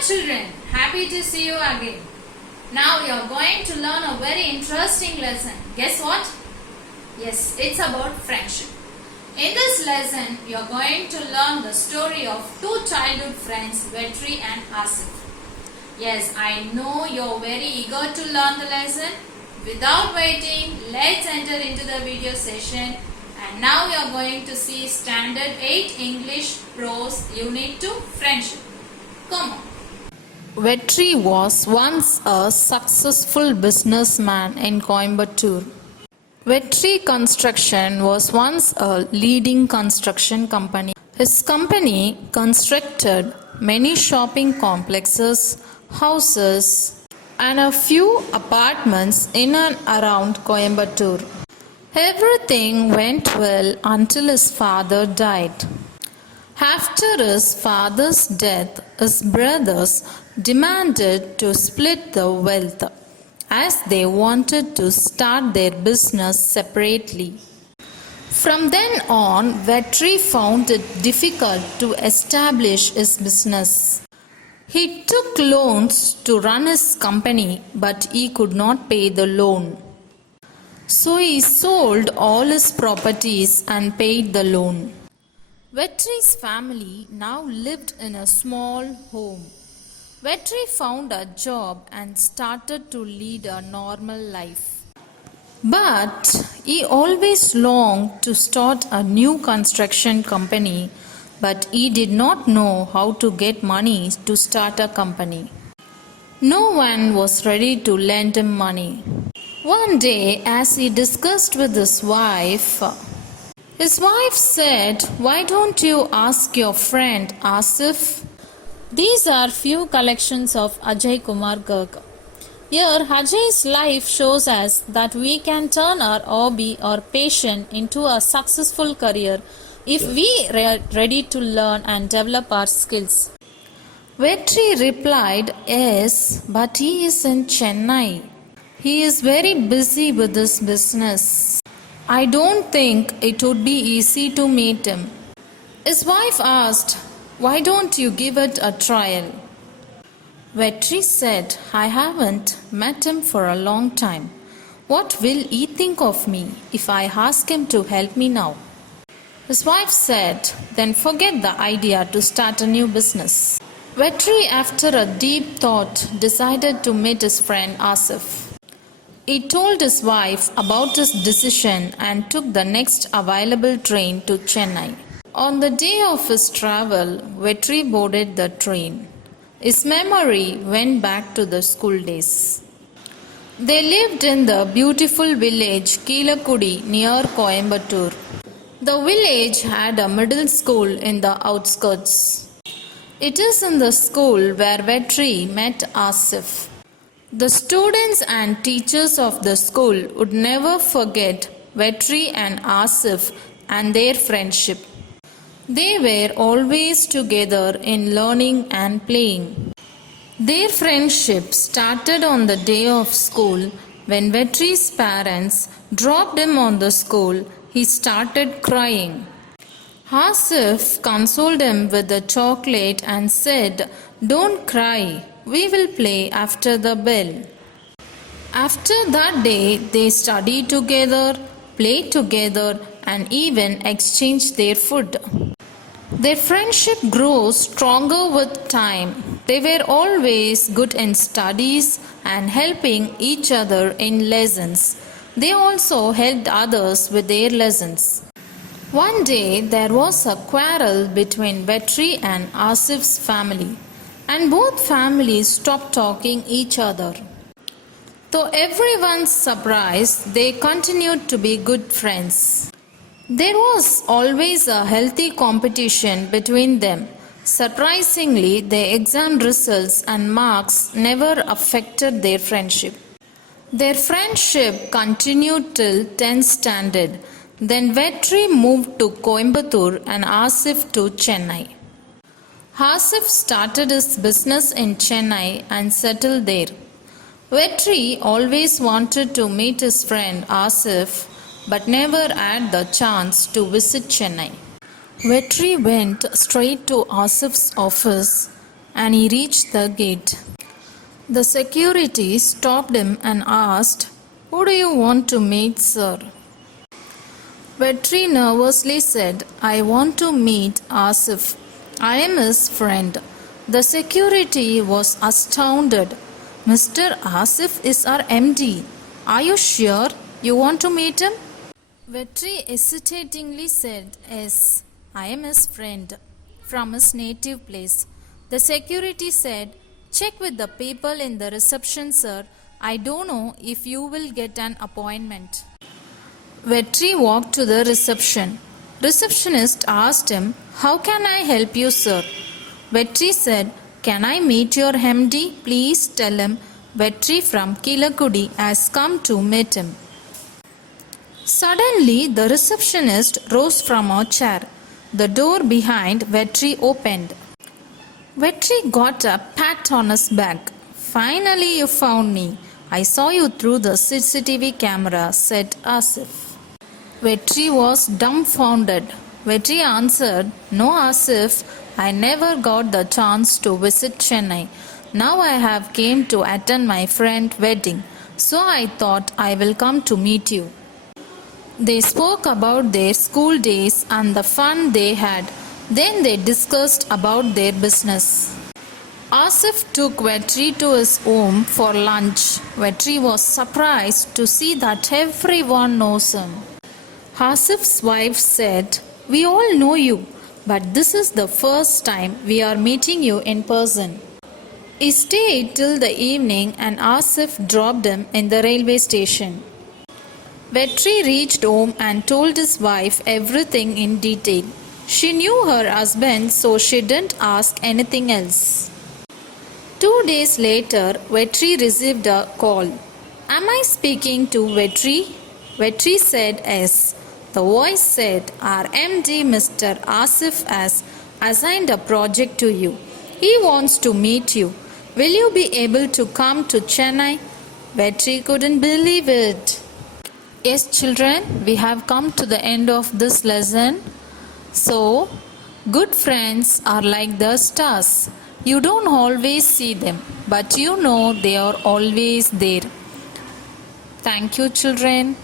children, happy to see you again. Now you are going to learn a very interesting lesson. Guess what? Yes, it's about friendship. In this lesson, you are going to learn the story of two childhood friends, Vetri and Asif. Yes, I know you are very eager to learn the lesson. Without waiting, let's enter into the video session. And now you are going to see Standard 8 English Prose Unit 2 Friendship. Come on. Vetri was once a successful businessman in Coimbatore. Vetri Construction was once a leading construction company. His company constructed many shopping complexes, houses, and a few apartments in and around Coimbatore. Everything went well until his father died. After his father's death, his brothers demanded to split the wealth as they wanted to start their business separately. From then on, Vetri found it difficult to establish his business. He took loans to run his company, but he could not pay the loan. So he sold all his properties and paid the loan. Vetri's family now lived in a small home. Vetri found a job and started to lead a normal life. But he always longed to start a new construction company, but he did not know how to get money to start a company. No one was ready to lend him money. One day, as he discussed with his wife said, "Why don't you ask your friend Asif?" These are few collections of Ajay Kumar Garg. Here, Ajay's life shows us that we can turn our hobby or passion into a successful career if we are ready to learn and develop our skills. Vetri replied, "Yes, but he is in Chennai. He is very busy with his business. I don't think it would be easy to meet him." His wife asked, "Why don't you give it a trial?" Vetri said, "I haven't met him for a long time. What will he think of me if I ask him to help me now?" His wife said, "Then forget the idea to start a new business." Vetri, after a deep thought, decided to meet his friend Asif. He told his wife about his decision and took the next available train to Chennai. On the day of his travel, Vetri boarded the train. His memory went back to the school days. They lived in the beautiful village Keelakudi near Coimbatore. The village had a middle school in the outskirts. It is in the school where Vetri met Asif. The students and teachers of the school would never forget Vetri and Asif and their friendship. They were always together in learning and playing. Their friendship started on the day of school when Vetri's parents dropped him on the school. He started crying. Asif consoled him with a chocolate and said, "Don't cry. We will play after the bell." After that day, they studied together, played together, and even exchanged their food. Their friendship grew stronger with time. They were always good in studies and helping each other in lessons. They also helped others with their lessons. One day, there was a quarrel between Vetri and Asif's family, and both families stopped talking each other. Though everyone's surprised, they continued to be good friends. There was always a healthy competition between them. Surprisingly, their exam results and marks never affected their friendship. Their friendship continued till 10th standard. Then Vetri moved to Coimbatore and Asif to Chennai. Asif started his business in Chennai and settled there. Vetri always wanted to meet his friend Asif, but never had the chance to visit Chennai. Vetri went straight to Asif's office and he reached the gate. The security stopped him and asked, "Who do you want to meet, sir?" Vetri nervously said, "I want to meet Asif. I am his friend." The security was astounded. "Mr. Asif is our MD. Are you sure you want to meet him?" Vetri hesitatingly said, "Yes, I am his friend from his native place." The security said, "Check with the people in the reception, sir. I don't know if you will get an appointment." Vetri walked to the reception. Receptionist asked him, "How can I help you, sir?" Vetri said, "Can I meet your MD? Please tell him Vetri from Kilakudi has come to meet him." Suddenly, the receptionist rose from her chair. The door behind Vetri opened. Vetri got a pat on his back. "Finally you found me. I saw you through the CCTV camera," said Asif. Vetri was dumbfounded. Vetri answered, "No, Asif, I never got the chance to visit Chennai. Now I have came to attend my friend's wedding, so I thought I will come to meet you." They spoke about their school days and the fun they had. Then they discussed about their business. Asif took Vetri to his home for lunch. Vetri was surprised to see that everyone knows him. Asif's wife said, "We all know you, but this is the first time we are meeting you in person." He stayed till the evening and Asif dropped him in the railway station. Vetri reached home and told his wife everything in detail. She knew her husband, so she didn't ask anything else. 2 days later, Vetri received a call. "Am I speaking to Vetri?" Vetri said yes. The voice said, "Our MD, Mr. Asif, has assigned a project to you. He wants to meet you. Will you be able to come to Chennai?" Vetri couldn't believe it. Yes, children, we have come to the end of this lesson. So, good friends are like the stars. You don't always see them, but you know they are always there. Thank you, children.